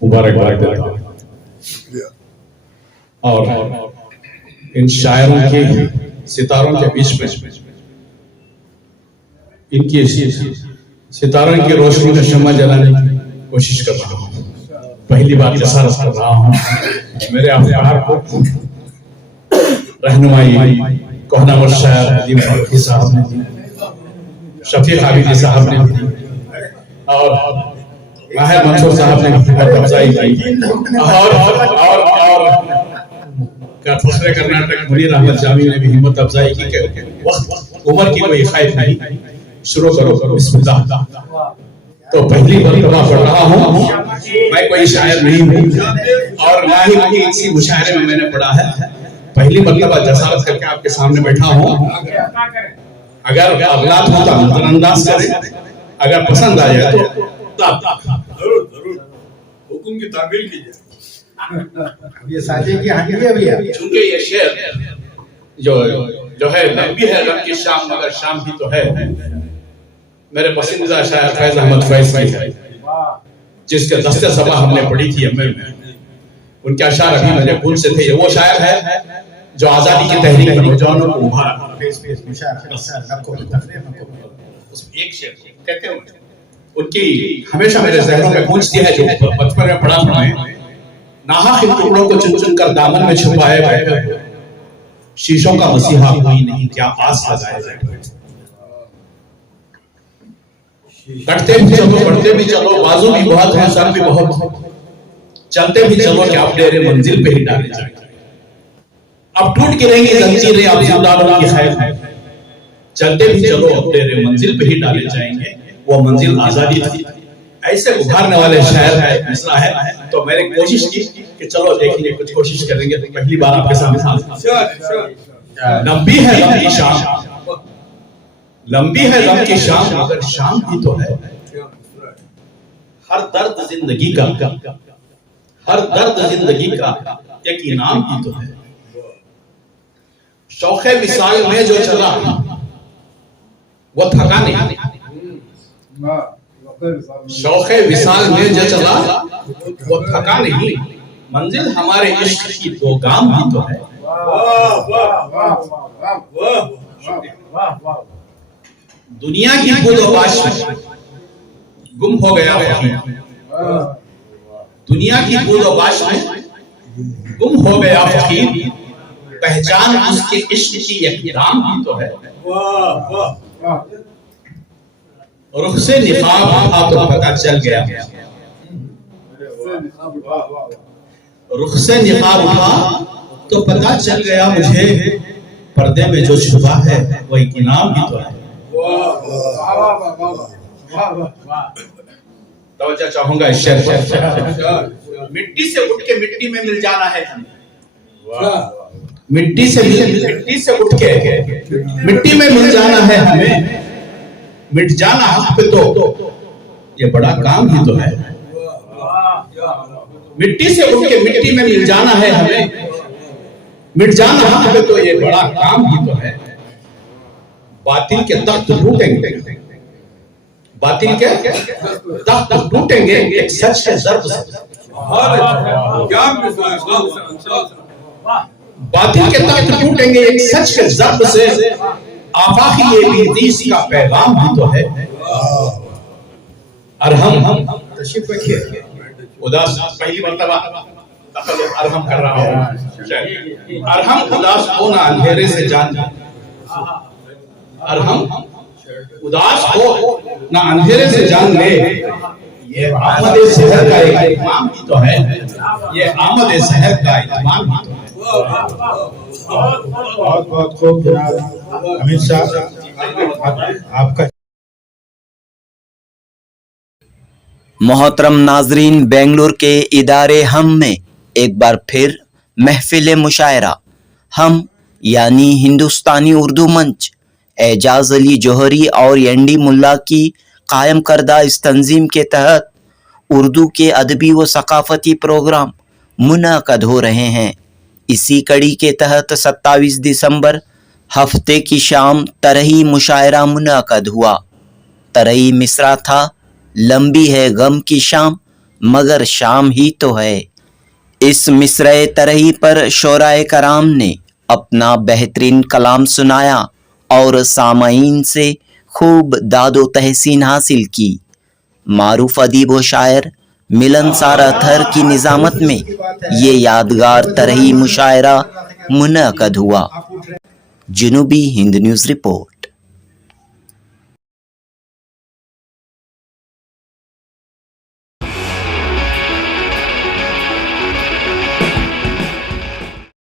मुबारकबाद देता हूँ। और इन शायरों के सितारों के बीच में इनकी सितारों की रोशनी का शम्मा जलाने की कोशिश कर रहा हूँ। पहली बार जसारत कर रहा हूँ। मेरे अफ्तार को रहनुमाई कोहनाम शायर नदीम फरकी साहब ने दी, शफीक आबिदी साहब ने दी, और माहिर मंसूर साहब ने हिम्मत अफजाई की, और दूसरे कर्नाटक मुनीर अहमद जामी ने भी हिम्मत अफजाई की कि वक्त उम्र की कोई खैर नहीं, शुरू करो बिस्मिल्लाह। तो पहली मरतबा पढ़ रहा हूँ। मैं कोई शायर नहीं हूँ और ना ही कोई इसी मुशायरे में मैंने पढ़ा है। पहली मरतबा जसारत करके आपके सामने बैठा हूँ। अगर अवलाद हो तो नजरअंदाज करें, अगर पसंद आ जाए तो जरूर जरूर हुक्म की तामील कीजिए। ये साजे की हाजिरी है भैया। चूंकि ये शेर जो है लंबी है रब की शाम मगर शाम भी तो है, मेरे पसंदीदा शायर फैज अहमद फैज की है, जिसके दस्ते सबा हमने पढ़ी थी एमए में। उनके अशार अभी मुझे खून से थे। वो शायर है जो आजादी की तहरीक में नौजवानों को उभारा। एक शेर कहते हैं उनकी हमेशा मेरे ज़हनों में गूंजती है, जो बचपन में पढ़ा था मैं। नाहक इन टुकड़ों को चुन चुन कर दामन में छुपाए बैठे, शीशों का मसीहा कोई नहीं, क्या पास लगाए बैठे। कटते भी चलो बढ़ते भी चलो, बाजू भी बहुत है सर भी बहुत, चलते भी चलो कि आप डेरे मंजिल पे ही डाले जाएंगे। अब टूट गिरेंगी जंजीरें अब जिंदारों की खैर है, चलते भी चलो अब डेरे मंजिल पे ही डाले जाएंगे। वो मंजिल आजादी थी। ऐसे उभारने वाले शायर है मिसरा है। तो मैंने कोशिश की कि चलो देखेंगे, कुछ कोशिश करेंगे। तो पहली बार आपके सामने लंबी है गम की शाम, लंबी है गम की शाम मगर शाम भी तो है। हर दर्द जिंदगी का, हर दर्द जिंदगी का एक इनाम भी तो है। शौखे विसाल में जो चला वो थका नहीं, शौखे विसाल में जो चला वो थका नहीं। मंजिल हमारे इश्क की दो गाम भी तो है। दुनिया की बूदोबाश में गुम हो गया फकीर, दुनिया की बूदोबाश में गुम हो गया फकीर। पहचान उसके इश्क की एक दाम भी तो है। रुख से निकाब उठा तो पता चल गया, रुख से निकाब उठा तो पता चल गया मुझे। पर्दे में जो छुपा है वो एक इनाम भी तो है। तवज्जो चाहूंगा इस शेर पर। मिट्टी से उठ के मिट्टी में मिल जाना है हमें, मिट्टी से उठ के मिट्टी में मिल जाना है हमें। मिट जाना हक पे तो ये बड़ा काम ही तो है। मिट्टी से उठ के मिट्टी में मिल जाना है हमें, मिट जाना हक पे तो ये बड़ा काम ही तो है। बातिल के तख्त टूटेंगे, बातिल के तख्त टूटेंगे एक सच के ज़र्ब से। बातिल के तख्त टूटेंगे एक सच के ज़र्ब से। आफाकी ये बीदीस का पैगाम भी तो है। अरहम तशरीफ रखिए। उदास पहली मर्तबा अरहम कर रहा हूँ। अरहम उदास हो ना अंधेरे से जान ले, अरहम उदास हो ना अंधेरे से जान ले। ये आमद शहर का एक इमाम भी तो है, ये आमद शहर का इमाम भी तो है। बहुत बहुत खूब जनाब अमित साहब आपका। मोहतरम नाजरीन, बेंगलुरु के इदारे हम में एक बार फिर महफिल मुशायरा हम यानी हिंदुस्तानी उर्दू मंच एजाज अली जौहरी और एनडी मुल्ला की कायम करदा इस तंजीम के तहत उर्दू के अदबी व सकाफ़ती प्रोग्राम मुनअक़द हो रहे हैं। इसी कड़ी के तहत 27 दिसंबर हफ्ते की शाम तरही मुशायरा मुनअक़द हुआ। तरही मिसरा था, लंबी है गम की शाम مگر شام ہی تو ہے۔ اس مصرع ترہی پر شعرائے کرام نے اپنا بہترین کلام سنایا اور سامعین سے خوب داد و تحسین حاصل کی۔ معروف ادیب و شاعر ملن سار اتھر کی نظامت میں یہ یادگار ترہی مشاعرہ منعقد ہوا۔ جنوبی ہند نیوز رپورٹ۔